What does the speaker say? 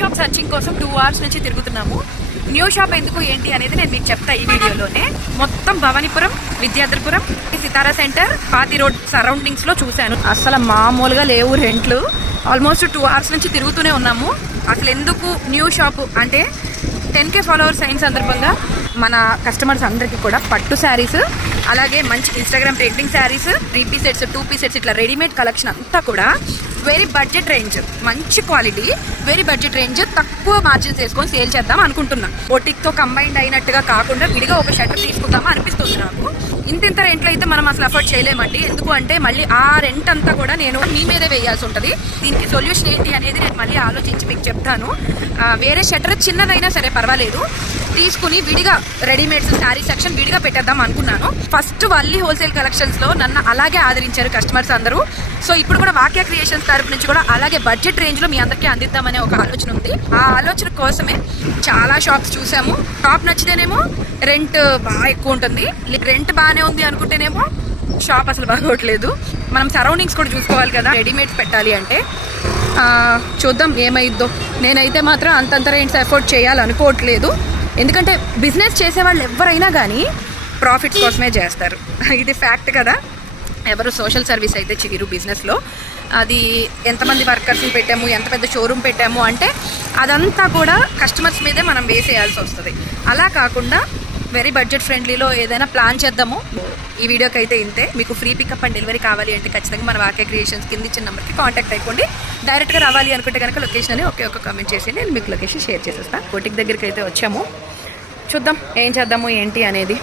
Shop searching కోసం 2 hours నుంచి తిరుగుతున్నాము. New shop ఎందుకు ఏంటి అనేది నేను మీకు చెప్తా ఈ వీడియోలోనే. మొత్తం భవానీపురం, విద్యాధరపురం, సితారా సెంటర్, పాతి రోడ్ సరౌండింగ్స్ లో చూశాను. అసలు మామూలుగా లేవు రెంట్లు. ఆల్మోస్ట్ 2 hours నుంచి తిరుగుతూనే ఉన్నాము. అసలు ఎందుకు న్యూ షాప్ అంటే 10K ఫాలోవర్స్ అయిన సందర్భంగా మన కస్టమర్స్ అందరికీ కూడా పట్టు శారీస్, అలాగే మంచి Instagram trending saris, 3 piece sets 2 piece sets ఇట్లా రెడీమేడ్ కలెక్షన్ అంతా కూడా వెరీ బడ్జెట్ రేంజ్, మంచి క్వాలిటీ, వెరీ బడ్జెట్ రేంజ్, తక్కువ మార్జిన్స్ వేసుకొని సేల్ చేద్దాం అనుకుంటున్నా. బొటిక్తో కంబైన్డ్ అయినట్టుగా కాకుండా విడిగా ఒక షట్టర్ తీసుకుందామా అనిపిస్తుంది నాకు. ఇంత రెంట్లు అయితే మనం అసలు అఫోర్డ్ చేయలేమండి. ఎందుకు అంటే మళ్ళీ ఆ రెంట్ అంతా కూడా నేను మీ మీదే వేయాల్సి ఉంటుంది. దీనికి సొల్యూషన్ ఏంటి అనేది నేను మళ్ళీ ఆలోచించి మీకు చెప్తాను. వేరే షట్టర్ చిన్నదైనా సరే పర్వాలేదు, తీసుకుని విడిగా రెడీమేడ్స్ శారీ సెక్షన్ విడిగా పెట్టేద్దాం అనుకున్నాను. ఫస్ట్ వల్లి హోల్సేల్ కలెక్షన్స్లో నన్ను అలాగే ఆదరించారు కస్టమర్స్ అందరూ. సో ఇప్పుడు కూడా వాక్య క్రియేషన్స్ తరపు నుంచి కూడా అలాగే బడ్జెట్ రేంజ్లో మీ అందరికీ అందిద్దామనే ఒక ఆలోచన ఉంది. ఆ ఆలోచన కోసమే చాలా షాప్స్ చూసాము. షాప్ నచ్చితేనేమో రెంట్ బాగా ఎక్కువ ఉంటుంది, రెంట్ బాగానే ఉంది అనుకుంటేనేమో షాప్ అసలు బాగోట్లేదు. మనం సరౌండింగ్స్ కూడా చూసుకోవాలి కదా రెడీమేడ్స్ పెట్టాలి అంటే. చూద్దాం ఏమైద్దో. నేనైతే మాత్రం అంతంత రెంట్స్ ఎఫోర్డ్ చేయాలనుకోవట్లేదు. ఎందుకంటే బిజినెస్ చేసేవాళ్ళు ఎవరైనా కానీ ప్రాఫిట్స్ కోసమే చేస్తారు, ఇది ఫ్యాక్ట్ కదా. ఎవరు సోషల్ సర్వీస్ అయితే చేయరు బిజినెస్లో. అది ఎంతమంది వర్కర్స్ని పెట్టాము, ఎంత పెద్ద షోరూమ్ పెట్టాము అంటే అదంతా కూడా కస్టమర్స్ మీదే మనం వేసేయాల్సి వస్తుంది. అలా కాకుండా వెరీ బడ్జెట్ ఫ్రెండ్లీలో ఏదైనా ప్లాన్ చేద్దాము. ఈ వీడియోకి అయితే ఇంతే. మీకు ఫ్రీ పికప్ అండ్ డెలివరీ కావాలి అంటే ఖచ్చితంగా మన వాకే క్రియేషన్స్ కింద ఇచ్చిన నెంబర్కి కాంటాక్ట్ అయిపోండి. డైరెక్ట్గా రావాలి అనుకుంటే కనుక లొకేషన్ అని ఒకే ఒక కామెంట్ చేసి నేను మీకు లొకేషన్ షేర్ చేసేస్తాను. బొటిక్ దగ్గరికి అయితే వచ్చాము, చూద్దాం ఏం చేద్దాము ఏంటి అనేది.